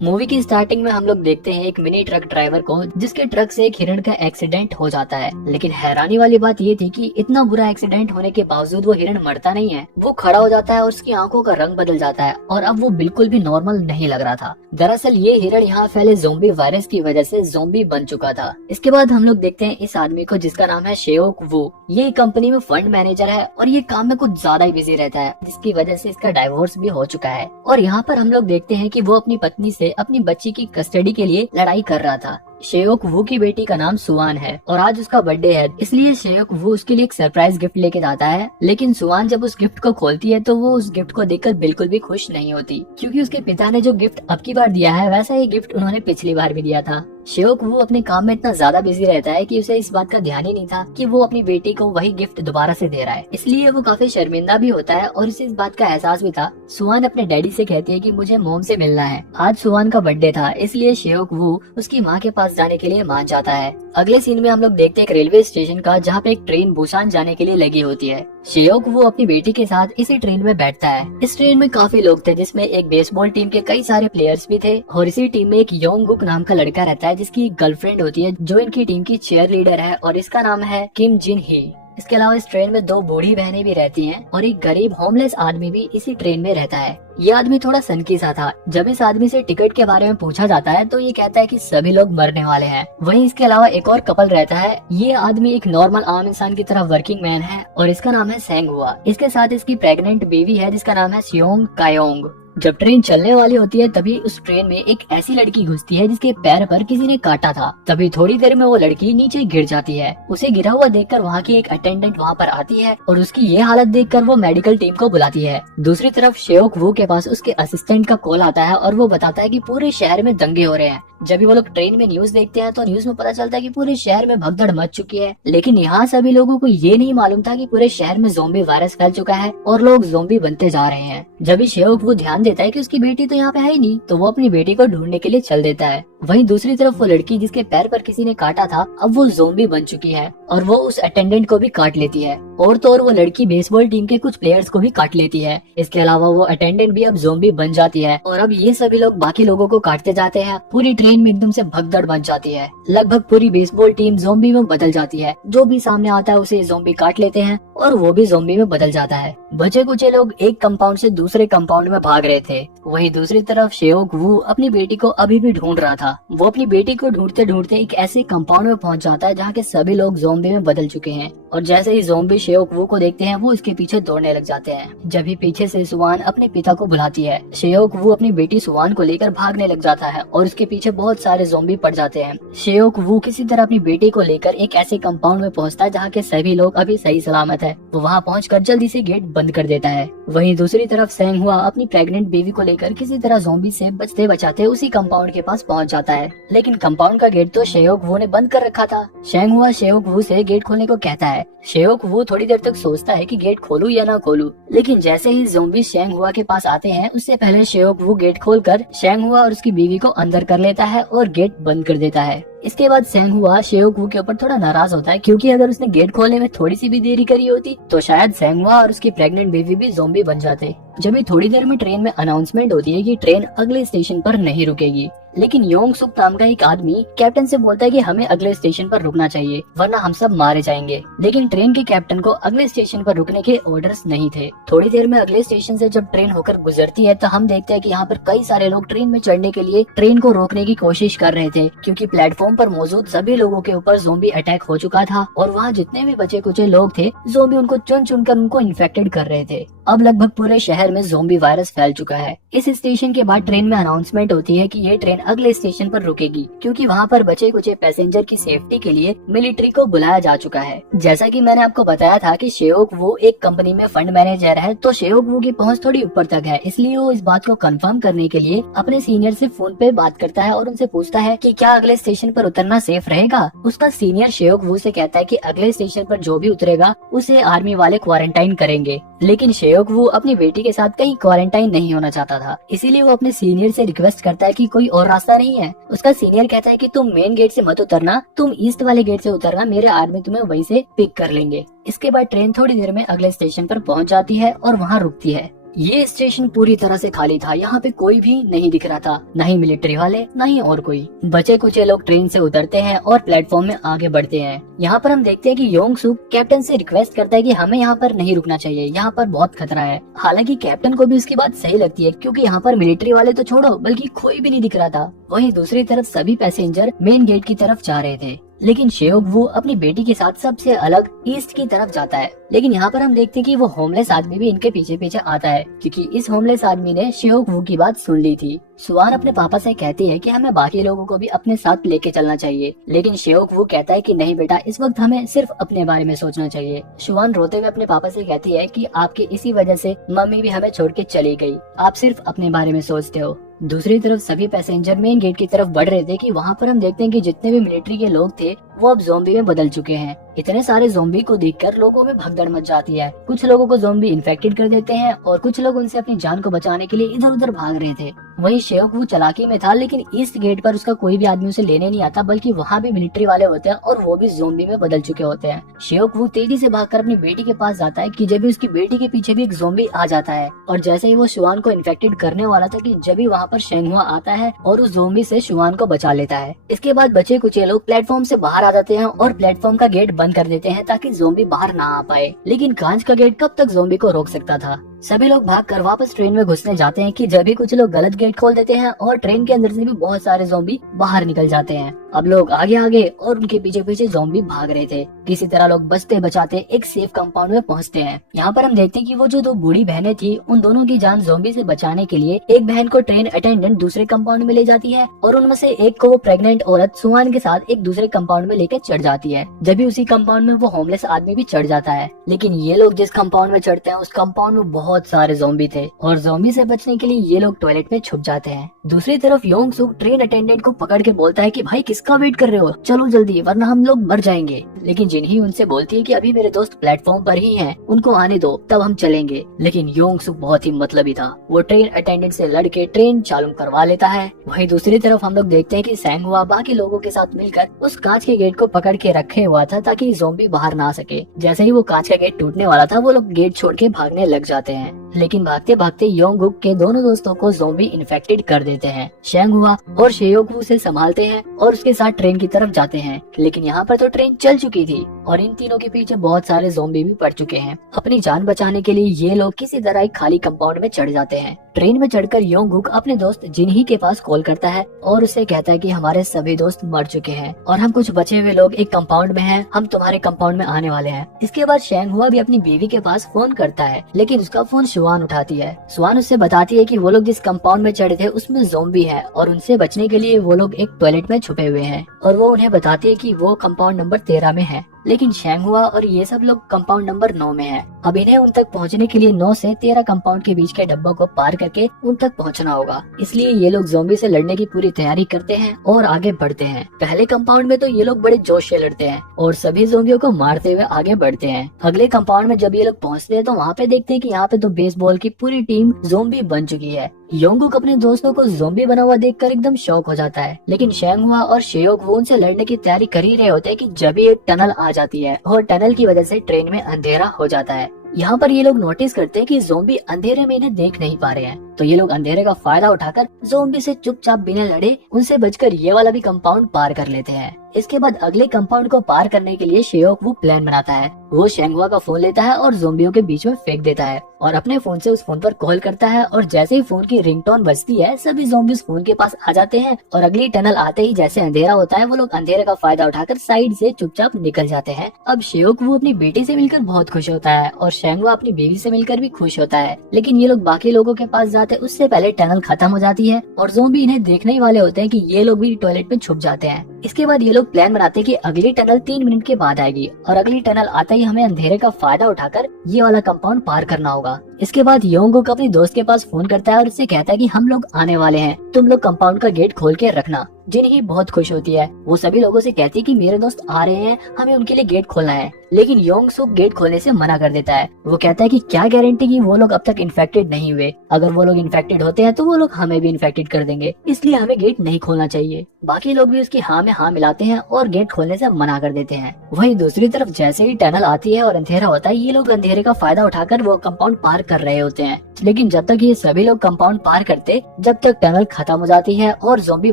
Movie की starting में हम लोग देखते हैं एक मिनी ट्रक ड्राइवर को जिसके ट्रक से एक हिरण का एक्सीडेंट हो जाता है। लेकिन हैरानी वाली बात ये थी कि इतना बुरा एक्सीडेंट होने के बावजूद वो हिरण मरता नहीं है। वो खड़ा हो जाता है और उसकी आंखों का रंग बदल जाता है और अब वो बिल्कुल भी नॉर्मल नहीं लग रहा था। दरअसल ये हिरण यहाँ फैले ज़ोंबी वायरस की वजह से ज़ोंबी बन चुका था। इसके बाद हम लोग देखते हैं इस आदमी को जिसका नाम है शेओक वू। ये कंपनी में फंड मैनेजर है और ये काम में कुछ ज्यादा ही बिजी रहता है, जिसकी वजह से इसका डाइवोर्स भी हो चुका है। और यहाँ पर हम लोग देखते हैं कि वो अपनी पत्नी से अपनी बच्ची की कस्टडी के लिए लड़ाई कर रहा था। शेओक वू की बेटी का नाम सुआन है और आज उसका बर्थडे है, इसलिए शेओक वू उसके लिए एक सरप्राइज गिफ्ट लेके जाता है। लेकिन सुआन जब उस गिफ्ट को खोलती है तो वो उस गिफ्ट को देखकर बिल्कुल भी खुश नहीं होती, क्योंकि उसके पिता ने जो गिफ्ट अब की बार दिया है वैसा ही गिफ्ट उन्होंने पिछली बार भी दिया था। शेओक वू अपने काम में इतना ज्यादा बिजी रहता है कि उसे इस बात का ध्यान ही नहीं था कि वो अपनी बेटी को वही गिफ्ट दोबारा से दे रहा है, इसलिए वो काफी शर्मिंदा भी होता है और उसे इस बात का एहसास भी था। सुआन अपने डैडी से कहती है कि मुझे मॉम से मिलना है। आज सुआन का बर्थडे था, इसलिए शेओक वू उसकी माँ के पास जाने के लिए मान जाता है। अगले सीन में हम लोग देखते हैं एक रेलवे स्टेशन का, जहाँ पे एक ट्रेन बुसान जाने के लिए लगी होती है। शेओक वो अपनी बेटी के साथ इसी ट्रेन में बैठता है। इस ट्रेन में काफी लोग थे, जिसमें एक बेसबॉल टीम के कई सारे प्लेयर्स भी थे और इसी टीम में एक योंगबुक नाम का लड़का रहता है जिसकी एक गर्लफ्रेंड होती है जो इनकी टीम की चीयर लीडर है और इसका नाम है किम जिन ही। इसके अलावा इस ट्रेन में दो बूढ़ी बहनें भी रहती हैं और एक गरीब होमलेस आदमी भी इसी ट्रेन में रहता है। ये आदमी थोड़ा सनकी सा था। जब इस आदमी से टिकट के बारे में पूछा जाता है तो ये कहता है कि सभी लोग मरने वाले हैं। वहीं इसके अलावा एक और कपल रहता है। ये आदमी एक नॉर्मल आम इंसान की तरह वर्किंग मैन है और इसका नाम है सेंग हुआ। इसके साथ इसकी प्रेग्नेंट बेबी है जिसका नाम है सियोंग कायोंग। जब ट्रेन चलने वाली होती है तभी उस ट्रेन में एक ऐसी लड़की घुसती है जिसके पैर पर किसी ने काटा था। तभी थोड़ी देर में वो लड़की नीचे गिर जाती है। उसे गिरा हुआ देखकर वहाँ की एक अटेंडेंट वहाँ पर आती है और उसकी ये हालत देखकर वो मेडिकल टीम को बुलाती है। दूसरी तरफ शेओक वू के पास उसके असिस्टेंट का कॉल आता है और वो बताता है कि पूरे शहर में दंगे हो रहे हैं। जब भी वो लोग ट्रेन में न्यूज देखते हैं तो न्यूज में पता चलता है कि पूरे शहर में भगदड़ मच चुकी है। लेकिन यहाँ सभी लोगों को ये नहीं मालूम था कि पूरे शहर में ज़ोंबी वायरस फैल चुका है और लोग ज़ोंबी बनते जा रहे हैं। जब भी शेओक वो ध्यान देता है कि उसकी बेटी तो यहाँ पे है ही नहीं, तो वो अपनी बेटी को ढूंढने के लिए चल देता है। वहीं दूसरी तरफ वो लड़की जिसके पैर पर किसी ने काटा था अब वो ज़ोंबी बन चुकी है और वो उस अटेंडेंट को भी काट लेती है। और तो और वो लड़की बेसबॉल टीम के कुछ प्लेयर्स को भी काट लेती है। इसके अलावा वो अटेंडेंट भी अब ज़ोंबी बन जाती है और अब ये सभी लोग बाकी लोगों को काटते जाते हैं। पूरी ट्रेन में एकदम से भगदड़ मच जाती है। लगभग पूरी बेसबॉल टीम ज़ोंबी में बदल जाती है। जो भी सामने आता है उसे ज़ोंबी काट लेते हैं और वो भी ज़ोंबी में बदल जाता है। बचे कुछ लोग एक कंपाउंड से दूसरे कंपाउंड में भाग रहे थे। वहीं दूसरी तरफ शेओक वू अपनी बेटी को अभी भी ढूंढ रहा था। वो अपनी बेटी को ढूंढते ढूंढते एक ऐसे कंपाउंड में पहुंच जाता है जहाँ के सभी लोग ज़ोंबी में बदल चुके हैं और जैसे ही ज़ोंबी शेओक वू को देखते हैं वो इसके पीछे दौड़ने लग जाते हैं। जब भी पीछे से सुआन अपने पिता को बुलाती है, शेओक वू अपनी बेटी सुआन को लेकर भागने लग जाता है और उसके पीछे बहुत सारे ज़ोंबी पड़ जाते हैं। शेओक वू किसी तरह अपनी बेटी को लेकर एक ऐसे कंपाउंड में पहुंचता है जहाँ के सभी लोग अभी सही सलामत है। वो वहाँ पहुंचकर जल्दी से गेट बंद कर देता है। वहीं दूसरी तरफ सेंग हुआ अपनी प्रेग्नेंट बेबी को लेकर किसी तरह ज़ोंबी से बचते बचाते उसी कंपाउंड के पास पहुंच जाता है। लेकिन कंपाउंड का गेट तो शेओक वू ने बंद कर रखा था। सेंग हुआ शेओक वू से गेट खोलने को कहता है। शेओक वू थोड़ी देर तक सोचता है कि गेट खोलूं या ना खोलूं, लेकिन जैसे ही ज़ोंबी शेंग हुआ के पास आते हैं उससे पहले शेओक वू गेट खोलकर शेंग हुआ और उसकी बीवी को अंदर कर लेता है और गेट बंद कर देता है। इसके बाद सेंग हुआ शेओक वू के ऊपर थोड़ा नाराज होता है, क्योंकि अगर उसने गेट खोलने में थोड़ी सी भी देरी करी होती तो शायद सेंग हुआ और उसकी प्रेग्नेंट बेबी भी ज़ोंबी बन जाते। जब भी थोड़ी देर में ट्रेन में अनाउंसमेंट होती है कि ट्रेन अगले स्टेशन पर नहीं रुकेगी, लेकिन योंग सुक नाम का एक आदमी कैप्टन से बोलता है कि हमें अगले स्टेशन पर रुकना चाहिए वरना हम सब मारे जाएंगे। लेकिन ट्रेन के कैप्टन को अगले स्टेशन पर रुकने के ऑर्डर्स नहीं थे। थोड़ी देर में अगले स्टेशन से जब ट्रेन होकर गुजरती है तो हम देखते हैं कि यहाँ पर कई सारे लोग ट्रेन में चढ़ने के लिए ट्रेन को रोकने की कोशिश कर रहे थे, क्योंकि प्लेटफॉर्म पर मौजूद सभी लोगों के ऊपर ज़ोंबी अटैक हो चुका था और वहाँ जितने भी बचे कुचे लोग थे ज़ोंबी उनको चुन चुन कर उनको इन्फेक्टेड कर रहे थे। अब लगभग पूरे शहर में ज़ोंबी वायरस फैल चुका है। इस स्टेशन के बाद ट्रेन में अनाउंसमेंट होती है कि ये ट्रेन अगले स्टेशन पर रुकेगी, क्योंकि वहाँ पर बचे कुचे पैसेंजर की सेफ्टी के लिए मिलिट्री को बुलाया जा चुका है। जैसा कि मैंने आपको बताया था कि शेओक वू एक कंपनी में फंड मैनेजर है, तो शेओक वू की पहुंच थोड़ी ऊपर तक है, इसलिए वो इस बात को कंफर्म करने के लिए अपने सीनियर से फोन पे बात करता है और उनसे पूछता है कि क्या अगले स्टेशन पर उतरना सेफ रहेगा। उसका सीनियर शेओक वू से कहता है कि अगले स्टेशन पर जो भी उतरेगा उसे आर्मी वाले क्वारंटाइन करेंगे। लेकिन शेओक वू अपनी बेटी के साथ कहीं क्वारंटाइन नहीं होना चाहता था, इसीलिए वो अपने सीनियर से रिक्वेस्ट करता है कि कोई और रास्ता नहीं है। उसका सीनियर कहता है कि तुम मेन गेट से मत उतरना, तुम ईस्ट वाले गेट से उतरना, मेरे आर्मी तुम्हें वहीं से पिक कर लेंगे। इसके बाद ट्रेन थोड़ी देर में अगले स्टेशन पर पहुंच जाती है और वहां रुकती है। ये स्टेशन पूरी तरह से खाली था, यहाँ पे कोई भी नहीं दिख रहा था, न ही मिलिट्री वाले न ही और कोई। बचे कुछ लोग ट्रेन से उतरते हैं और प्लेटफॉर्म में आगे बढ़ते हैं। यहाँ पर हम देखते हैं कि योंग सूक कैप्टन से रिक्वेस्ट करता है कि हमें यहाँ पर नहीं रुकना चाहिए, यहाँ पर बहुत खतरा है। हालांकि कैप्टन को भी उसकी बात सही लगती है, क्योंकि यहाँ पर मिलिट्री वाले तो छोड़ो बल्कि कोई भी नहीं दिख रहा था। वहीं दूसरी तरफ सभी पैसेंजर मेन गेट की तरफ जा रहे थे, लेकिन शेओक वो अपनी बेटी के साथ सबसे अलग ईस्ट की तरफ जाता है। लेकिन यहाँ पर हम देखते हैं कि वो होमलेस आदमी भी इनके पीछे पीछे आता है, क्योंकि इस होमलेस आदमी ने शेओक वू की बात सुन ली थी। सुआन अपने पापा से कहती है कि हमें बाकी लोगों को भी अपने साथ लेके चलना चाहिए, लेकिन शेओक वू कहता है कि नहीं बेटा, इस वक्त हमें सिर्फ अपने बारे में सोचना चाहिए। सुआन रोते हुए अपने पापा से कहती है कि आपके इसी वजह से मम्मी भी हमें छोड़ के चली गई, आप सिर्फ अपने बारे में सोचते हो। दूसरी तरफ सभी पैसेंजर मेन गेट की तरफ बढ़ रहे थे कि वहाँ पर हम देखते हैं कि जितने भी मिलिट्री के लोग थे वो अब ज़ॉम्बी में बदल चुके हैं। इतने सारे ज़ॉम्बी को देखकर लोगों में भगदड़ मच जाती है। कुछ लोगों को ज़ॉम्बी इन्फेक्टेड कर देते हैं और कुछ लोग उनसे अपनी जान को बचाने के लिए इधर उधर भाग रहे थे। वहीं शेओक वो चालाकी में था, लेकिन ईस्ट गेट पर उसका कोई भी आदमी उसे लेने नहीं आता, बल्कि वहाँ भी मिलिट्री वाले होते हैं और वो भी ज़ॉम्बी में बदल चुके होते हैं। शेओक वो तेजी से भागकर अपनी बेटी के पास जाता है कि जब भी उसकी बेटी के पीछे भी एक ज़ॉम्बी आ जाता है, और जैसे ही वो शुआन को इन्फेक्टेड करने वाला था कि जब भी वहाँ पर शेंगहुआ आता है और उस ज़ॉम्बी से शुआन को बचा लेता है। इसके बाद बचे कुछ लोग प्लेटफॉर्म से बाहर आ जाते हैं और प्लेटफॉर्म का गेट बंद कर देते हैं ताकि ज़ॉम्बी बाहर ना आ पाए। लेकिन कांच का गेट कब तक ज़ॉम्बी को रोक सकता था। सभी लोग भागकर वापस ट्रेन में घुसने जाते हैं कि जब भी कुछ लोग गलत गेट खोल देते हैं और ट्रेन के अंदर से भी बहुत सारे ज़ॉम्बी बाहर निकल जाते हैं। अब लोग आगे आगे और उनके पीछे पीछे ज़ॉम्बी भाग रहे थे। किसी तरह लोग बचते बचाते एक सेफ कंपाउंड में पहुंचते हैं। यहाँ पर हम देखते हैं कि वो जो दो बूढ़ी बहनें थी, उन दोनों की जान ज़ॉम्बी से बचाने के लिए एक बहन को ट्रेन अटेंडेंट दूसरे कंपाउंड में ले जाती है और उनमें से एक को वो प्रेग्नेंट औरत सुआन के साथ एक दूसरे कंपाउंड में लेकर चढ़ जाती है। जब भी उसी कंपाउंड में वो होमलेस आदमी भी चढ़ जाता है। लेकिन ये लोग जिस कंपाउंड में चढ़ते हैं उस कंपाउंड में बहुत सारे ज़ॉम्बी थे और ज़ॉम्बी से बचने के लिए ये लोग टॉयलेट में छुप जाते हैं। दूसरी तरफ योंग सूक ट्रेन अटेंडेंट को पकड़ के बोलता है कि भाई किसका वेट कर रहे हो, चलो जल्दी वरना हम लोग मर जाएंगे। लेकिन जिन्ही उनसे बोलती है कि अभी मेरे दोस्त प्लेटफॉर्म पर ही हैं, उनको आने दो तब हम चलेंगे। लेकिन योंग सूक बहुत ही मतलबी था, वो ट्रेन अटेंडेंट से लड़के ट्रेन चालू करवा लेता है। वहीं दूसरी तरफ हम लोग देखते हैं कि शेंगहुआ बाकी लोगों के साथ मिलकर उस कांच के गेट को पकड़ के रखे हुआ था ताकि ज़ॉम्बी बाहर ना आ सके। जैसे ही वो कांच का गेट टूटने वाला था वो लोग गेट छोड़ के भागने लग जाते हैं। लेकिन भागते भागते योंगुक के दोनों दोस्तों को ज़ॉम्बी इन्फेक्टेड कर देते हैं। शेंगहुआ और शेयोकवू से संभालते हैं और उसके साथ ट्रेन की तरफ जाते हैं। लेकिन यहाँ पर तो ट्रेन चल चुकी थी और इन तीनों के पीछे बहुत सारे ज़ॉम्बी भी पड़ चुके हैं। अपनी जान बचाने के लिए ये लोग किसी तरह एक खाली कंपाउंड में चढ़ जाते हैं। ट्रेन में चढ़कर योंगुक अपने दोस्त जिनही के पास कॉल करता है और उससे कहता है कि हमारे सभी दोस्त मर चुके हैं और हम कुछ बचे हुए लोग एक कंपाउंड में हैं, हम तुम्हारे कंपाउंड में आने वाले हैं। इसके बाद शेंगहुआ भी अपनी बीवी के पास फोन करता है, लेकिन उसका फोन सुआन उठाती है। सुआन उससे बताती है कि वो लोग जिस कंपाउंड में चढ़े थे उसमें ज़ॉम्बी है और उनसे बचने के लिए वो लोग एक टॉयलेट में छुपे हुए हैं और वो उन्हें बताती है कि वो कंपाउंड नंबर 13 में है। लेकिन शेंगहुआ और ये सब लोग कंपाउंड नंबर 9 में है। अब इन्हें उन तक पहुंचने के लिए 9 से 13 कंपाउंड के बीच के डब्बों को पार करके उन तक पहुंचना होगा। इसलिए ये लोग ज़ॉम्बी से लड़ने की पूरी तैयारी करते हैं और आगे बढ़ते हैं। पहले कंपाउंड में तो ये लोग बड़े जोश से लड़ते हैं और सभी ज़ॉम्बियों को मारते हुए आगे बढ़ते हैं। अगले कंपाउंड में जब ये लोग पहुँचते हैं तो वहाँ पे देखते हैं कि यहाँ पे तो बेसबॉल की पूरी टीम ज़ॉम्बी बन चुकी है। योंगुक अपने दोस्तों को ज़ॉम्बी बना हुआ देखकर एकदम शॉक हो जाता है। लेकिन शेंगहुआ और शेयोकवू उनसे लड़ने की तैयारी कर ही रहे होते हैं कि जब भी एक टनल आ जाती है और टनल की वजह से ट्रेन में अंधेरा हो जाता है। यहाँ पर ये लोग नोटिस करते हैं कि ज़ॉम्बी अंधेरे में इन्हें देख नहीं पा रहे हैं, तो ये लोग अंधेरे का फायदा उठाकर ज़ॉम्बी से चुपचाप बिना लड़े उनसे बचकर ये वाला भी कंपाउंड पार कर लेते हैं। इसके बाद अगले कंपाउंड को पार करने के लिए शेयोकवू प्लान बनाता है। वो शेंगहुआ का फोन लेता है और ज़ॉम्बियों के बीच में फेंक देता है और अपने फोन से उस फोन पर कॉल करता है और जैसे ही फोन की रिंगटोन बजती है सभी ज़ॉम्बी उस फोन के पास आ जाते हैं और अगली टनल आते ही जैसे अंधेरा होता है वो लोग अंधेरे का फायदा उठाकर साइड से चुपचाप निकल जाते हैं। अब शेयोकवू अपनी बेटी से मिलकर बहुत खुश होता है और शेंगहुआ अपनी बीवी से मिलकर भी खुश होता है। लेकिन ये लोग बाकी लोगों के पास जाते उससे पहले टनल खत्म हो जाती है और ज़ॉम्बी इन्हें देखने ही वाले होते हैं कि ये लोग भी टॉयलेट में छुप जाते हैं। इसके बाद ये लोग प्लान बनाते हैं कि अगली टनल 3 मिनट के बाद आएगी और अगली टनल आते ही हमें अंधेरे का फायदा उठाकर ये वाला कंपाउंड पार करना होगा। इसके बाद योंगुक अपने दोस्त के पास फोन करता है और उससे कहता है कि हम लोग आने वाले हैं, तुम लोग कंपाउंड का गेट खोल के रखना। जिनही बहुत खुश होती है, वो सभी लोगों से कहती है कि मेरे दोस्त आ रहे हैं, हमें उनके लिए गेट खोलना है। लेकिन योंगसुक गेट खोलने से मना कर देता है। वो कहता है कि क्या गारंटी कि वो लोग अब तक इन्फेक्टेड नहीं हुए, अगर वो लोग इन्फेक्टेड होते हैं तो वो लोग हमें भी इन्फेक्टेड कर देंगे, इसलिए हमें गेट नहीं खोलना चाहिए। बाकी लोग भी उसकी हाँ में हाँ मिलाते हैं और गेट खोलने से मना कर देते हैं। वहीं दूसरी तरफ जैसे ही टनल आती है और अंधेरा होता है, ये लोग अंधेरे का फायदा उठाकर वो कंपाउंड पार कर रहे होते हैं। लेकिन जब तक ये सभी लोग कंपाउंड पार करते, जब तक टनल खत्म हो जाती है और ज़ॉम्बी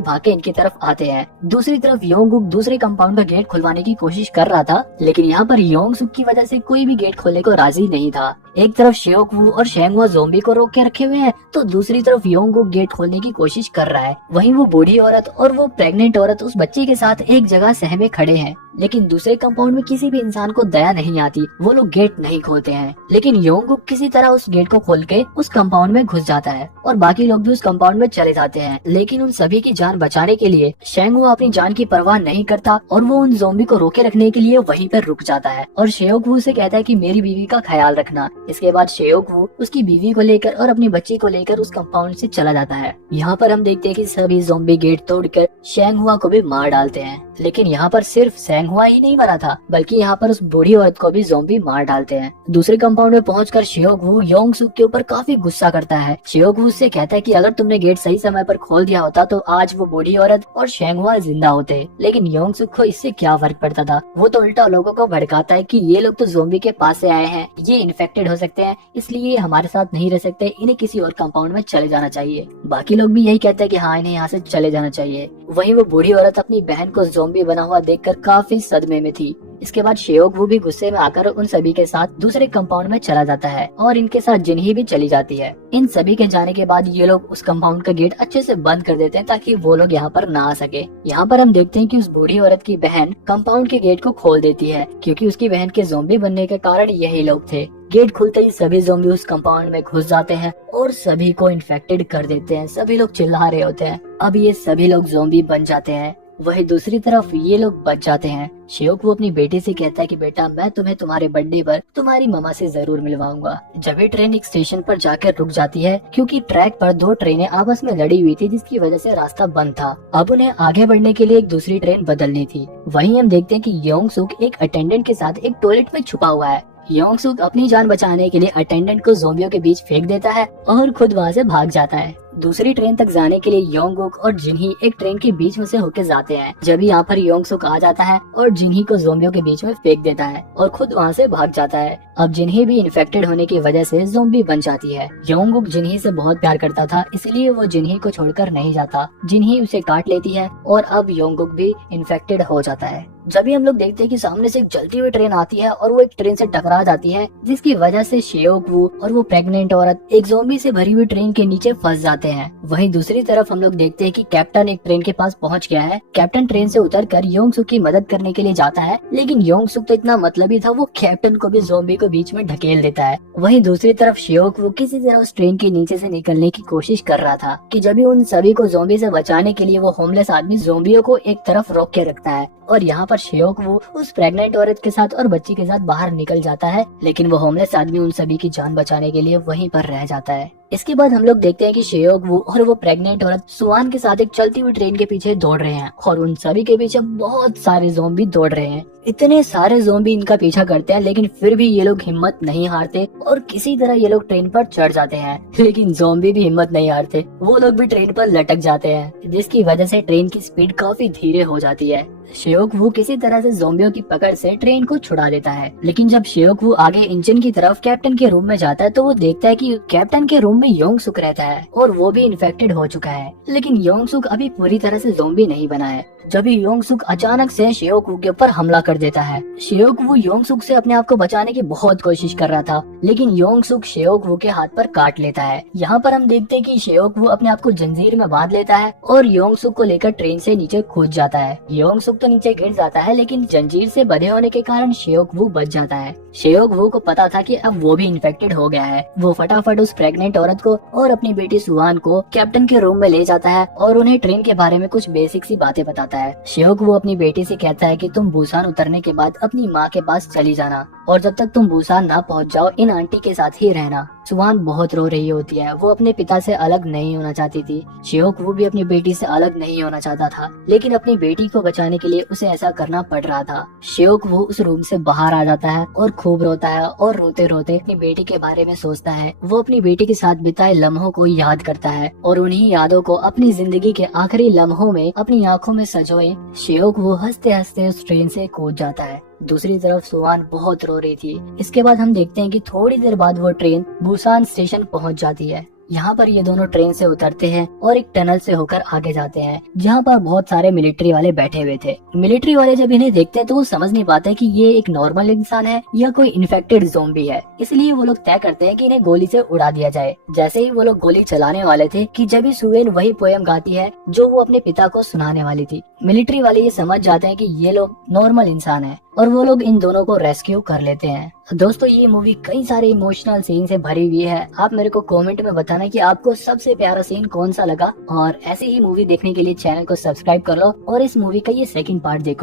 भाग के इनकी तरफ आते हैं। दूसरी तरफ योंगुक दूसरे कंपाउंड का गेट खुलवाने की कोशिश कर रहा था, लेकिन यहाँ पर योंगसुक की वजह से कोई भी गेट खोलने को राजी नहीं था। एक तरफ शियोकवू और शेंगहुआ ज़ॉम्बी को रोक के रखे हुए हैं, तो दूसरी तरफ योंगुक गेट खोलने की कोशिश कर रहा है। वहीं वो बूढ़ी औरत और वो प्रेग्नेंट औरत उस बच्चे के साथ एक जगह सहमे खड़े हैं। लेकिन दूसरे कंपाउंड में किसी भी इंसान को दया नहीं आती, वो लोग गेट नहीं खोलते हैं। लेकिन योंगुक किसी तरह उस गेट को खोल के उस कंपाउंड में घुस जाता है और बाकी लोग भी उस कंपाउंड में चले जाते हैं। लेकिन उन सभी की जान बचाने के लिए शेंगहुआ अपनी जान की परवाह नहीं करता और वो उन ज़ॉम्बी को रोके रखने के लिए वहीं पर रुक जाता है और शियोकवू से कहता है कि मेरी बीवी का ख्याल रखना। इसके बाद शियोकवू उसकी बीवी को लेकर और अपनी बच्ची को लेकर उस कंपाउंड से चला जाता है। यहाँ पर हम देखते हैं कि सभी ज़ॉम्बी गेट तोड़कर शेंगहुआ को भी मार डालते हैं। लेकिन यहाँ पर सिर्फ शेंगहुआ ही नहीं मरा था, बल्कि यहाँ पर उस बूढ़ी औरत को भी ज़ॉम्बी मार डालते हैं। दूसरे कंपाउंड में पहुंचकर शियोकवू योंगसुक के ऊपर काफी गुस्सा करता है। शियोकवू उससे कहता है कि अगर तुमने गेट सही समय पर खोल दिया होता तो आज वो बूढ़ी औरत और शेंगहुआ जिंदा होते। लेकिन योंगसुक को इससे क्या फर्क पड़ता था, वो तो उल्टा लोगों को भड़काता है कि ये लोग तो ज़ॉम्बी के पास से आए हैं, ये इन्फेक्टेड हो सकते हैं, इसलिए हमारे साथ नहीं रह सकते, इन्हें किसी और कंपाउंड में चले जाना चाहिए। बाकी लोग भी यही कहते हैं कि हाँ, इन्हें यहाँ से चले जाना चाहिए। वहीं वो बूढ़ी औरत अपनी बहन को ज़ॉम्बी बना हुआ देखकर काफी सदमे में थी। इसके बाद शियोकवू भी गुस्से में आकर उन सभी के साथ दूसरे कंपाउंड में चला जाता है और इनके साथ जिन्ही भी चली जाती है। इन सभी के जाने के बाद ये लोग उस कंपाउंड का गेट अच्छे से बंद कर देते हैं ताकि वो लोग यहाँ पर ना आ सके। यहाँ पर हम देखते हैं कि उस बूढ़ी औरत की बहन कंपाउंड के गेट को खोल देती है, क्योंकि उसकी बहन के ज़ॉम्बी बनने के कारण यही लोग थे। गेट खुलते ही सभी ज़ॉम्बी उस कंपाउंड में घुस जाते हैं और सभी को इन्फेक्टेड कर देते हैं। सभी लोग चिल्ला रहे होते हैं। अब ये सभी लोग ज़ॉम्बी बन जाते हैं। वही दूसरी तरफ ये लोग बच जाते हैं। शियोकवू अपनी बेटी से कहता है कि बेटा, मैं तुम्हें तुम्हारे बर्थडे पर तुम्हारी मम्मा से जरूर मिलवाऊंगा। जब ये ट्रेन एक स्टेशन पर जाकर रुक जाती है, क्योंकि ट्रैक पर दो ट्रेनें आपस में लड़ी हुई थी, जिसकी वजह से रास्ता बंद था। अब उन्हें आगे बढ़ने के लिए एक दूसरी ट्रेन बदलनी थी। वहीं हम देखते हैं कि योंगसुक एक अटेंडेंट के साथ एक टॉयलेट में छुपा हुआ है। योंगसुक अपनी जान बचाने के लिए अटेंडेंट को ज़ॉम्बियों के बीच फेंक देता है और खुद वहाँ से भाग जाता है। दूसरी ट्रेन तक जाने के लिए योंगुक और जिन्ही एक ट्रेन के बीच में से होकर जाते हैं। जब यहाँ पर योंगसुक आ जाता है और जिन्ही को ज़ॉम्बियों के बीच में फेंक देता है और खुद वहाँ से भाग जाता है। अब जिन्ही भी इन्फेक्टेड होने की वजह से ज़ॉम्बी बन जाती है। योंगुक जिन्ही से बहुत प्यार करता था, इसलिए वो जिन्ही को छोड़कर नहीं जाता। जिन्ही उसे काट लेती है और अब योंगुक भी इन्फेक्टेड हो जाता है। जब भी हम लोग देखते हैं कि सामने से एक जलती हुई ट्रेन आती है और वो एक ट्रेन से टकरा जाती है, जिसकी वजह से शियोकवू और वो प्रेग्नेंट औरत एक ज़ॉम्बी से भरी हुई ट्रेन के नीचे फंस जाते हैं। वहीं दूसरी तरफ हम लोग देखते हैं कि कैप्टन एक ट्रेन के पास पहुंच गया है। कैप्टन ट्रेन से उतरकर योंगसुक की मदद करने के लिए जाता है, लेकिन योंगसुक तो इतना मतलबी था, वो कैप्टन को भी ज़ॉम्बी को बीच में ढकेल देता है। वहीं दूसरी तरफ शियोकवू किसी तरह उस ट्रेन के नीचे से निकलने की कोशिश कर रहा था कि जब भी उन सभी को ज़ॉम्बी से बचाने के लिए वो होमलेस आदमी ज़ॉम्बियों को एक तरफ रोक के रखता है और यहाँ पर शियोकवू उस प्रेग्नेंट औरत के साथ और बच्ची के साथ बाहर निकल जाता है, लेकिन वो होमलेस आदमी उन सभी की जान बचाने के लिए वहीं पर रह जाता है। इसके बाद हम लोग देखते हैं कि शियोकवू और वो प्रेग्नेंट औरत सुआन के साथ एक चलती हुई ट्रेन के पीछे दौड़ रहे हैं और उन सभी के पीछे बहुत सारे ज़ॉम्बी दौड़ रहे हैं। इतने सारे ज़ॉम्बी इनका पीछा करते हैं, लेकिन फिर भी ये लोग हिम्मत नहीं हारते और किसी तरह ये लोग ट्रेन पर चढ़ जाते हैं। लेकिन ज़ॉम्बी भी हिम्मत नहीं हारते, वो लोग भी ट्रेन पर लटक जाते हैं, जिसकी वजह से ट्रेन की स्पीड काफी धीरे हो जाती है। शियोकवू किसी तरह से ज़ॉम्बियों की पकड़ से ट्रेन को छुड़ा देता है। लेकिन जब शियोकवू आगे इंजन की तरफ कैप्टन के रूम में जाता है, तो वो देखता है कि कैप्टन के रूम में योंगसुक रहता है और वो भी इन्फेक्टेड हो चुका है। लेकिन योंगसुक अभी पूरी तरह से ज़ॉम्बी नहीं बना है। जब योंगसुक अचानक से शियोकवू के ऊपर हमला कर देता है। शियोकवू योंगसुक से अपने आप को बचाने की बहुत कोशिश कर रहा था, लेकिन योंगसुक शियोकवू के हाथ पर काट लेता है। यहाँ पर हम देखते हैं कि शियोकवू अपने आप को जंजीर में बांध लेता है और योंगसुक को लेकर ट्रेन से नीचे कूद जाता है। योंगसुक तो नीचे गिर जाता है, लेकिन जंजीर से बंधे होने के कारण शियोकवू बच जाता है। शियोकवू को पता था कि अब वो भी इन्फेक्टेड हो गया है। वो फटाफट उस प्रेग्नेंट औरत को और अपनी बेटी सुहान को कैप्टन के रूम में ले जाता है और उन्हें ट्रेन के बारे में कुछ बेसिक सी बातें बताता है। शियोकवू अपनी बेटी से कहता है कि तुम बुसान उतरने के बाद अपनी माँ के पास चली जाना और जब तक तुम बुसान ना पहुँच जाओ इन आंटी के साथ ही रहना। सुहान बहुत रो रही होती है, वो अपने पिता से अलग नहीं होना चाहती थी। शियोकवू भी अपनी बेटी से अलग नहीं होना चाहता था, लेकिन अपनी बेटी को बचाने के लिए उसे ऐसा करना पड़ रहा था। शियोकवू उस रूम से बाहर आ जाता है और खूब रोता है और रोते रोते अपनी बेटी के बारे में सोचता है। वो अपनी बेटी के साथ बिताए लम्हों को याद करता है और उन्हीं यादों को अपनी जिंदगी के आखिरी लम्हों में अपनी आंखों में सजोए शियोकवू हंसते हंसते उस ट्रेन से कूद जाता है। दूसरी तरफ सुवान बहुत रो रही थी। इसके बाद हम देखते हैं कि थोड़ी देर बाद वो ट्रेन बुसान स्टेशन पहुंच जाती है। यहाँ पर ये दोनों ट्रेन से उतरते हैं और एक टनल से होकर आगे जाते हैं, जहाँ पर बहुत सारे मिलिट्री वाले बैठे हुए थे। मिलिट्री वाले जब इन्हें देखते हैं तो वो समझ नहीं पाते कि ये एक नॉर्मल इंसान है या कोई इन्फेक्टेड ज़ॉम्बी है, इसलिए वो लोग तय करते हैं कि इन्हें गोली से उड़ा दिया जाए। जैसे ही वो लोग गोली चलाने वाले थे कि जब सुवेन वही पोयम गाती है जो वो अपने पिता को सुनाने वाली थी। मिलिट्री वाले ये समझ जाते हैं कि ये लोग नॉर्मल इंसान है और वो लोग इन दोनों को रेस्क्यू कर लेते हैं। दोस्तों, ये मूवी कई सारे इमोशनल सीन से भरी हुई है। आप मेरे को कमेंट में बताना कि आपको सबसे प्यारा सीन कौन सा लगा, और ऐसी ही मूवी देखने के लिए चैनल को सब्सक्राइब कर लो और इस मूवी का ये सेकंड पार्ट देखो।